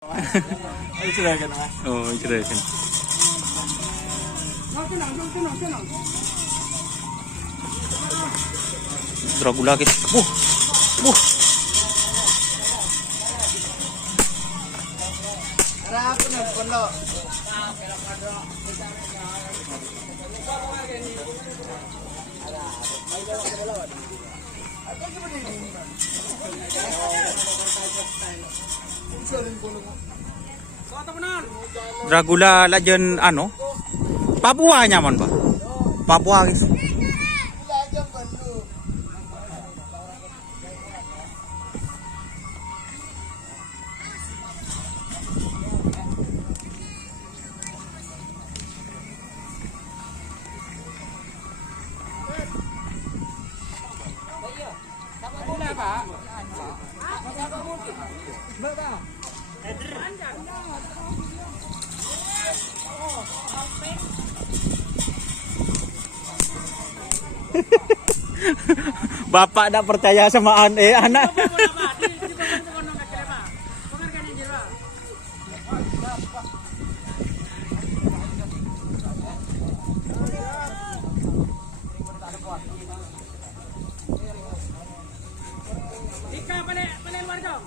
Ay, sila ka na. Oo, interesting. Dragula guys. Buh! Buh! Harap ko na, pulo. Dragula lajen ano? Papua nyaman ba? Papua guys. Bapak tak percaya sama anak. Ika, balik luar dong.